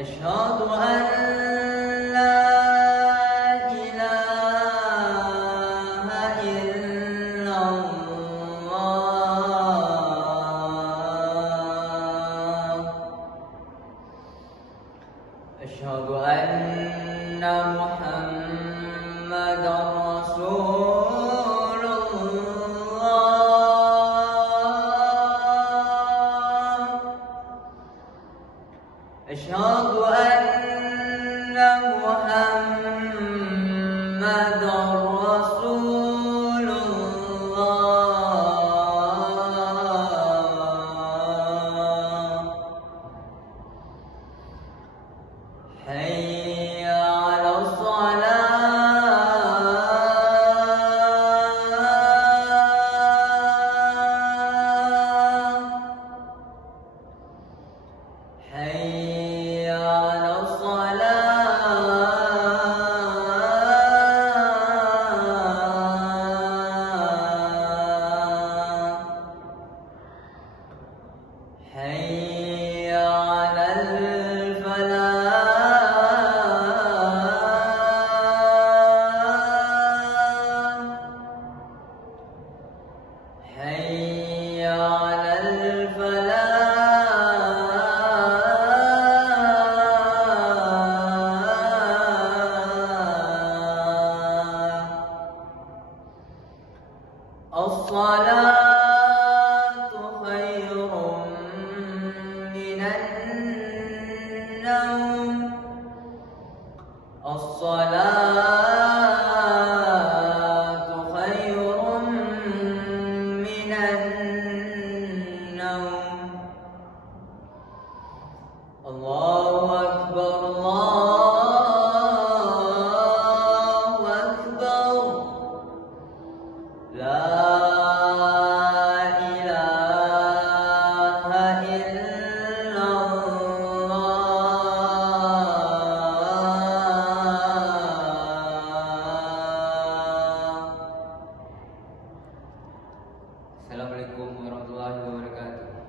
أشهد أن لا إله إلا الله. أشهد أن محمدًا رسول الله. أشهد أن محمدًا رسول الله. حي على الصلاة. حي على الصلاة. حي على الفلاح. حي على الفلاح. الصلاة خير من النوم. الصلاة خير من النوم. الله أكبر، الله أكبر. لا إله إلا الله. Assalamualaikum warahmatullahi wabarakatuh.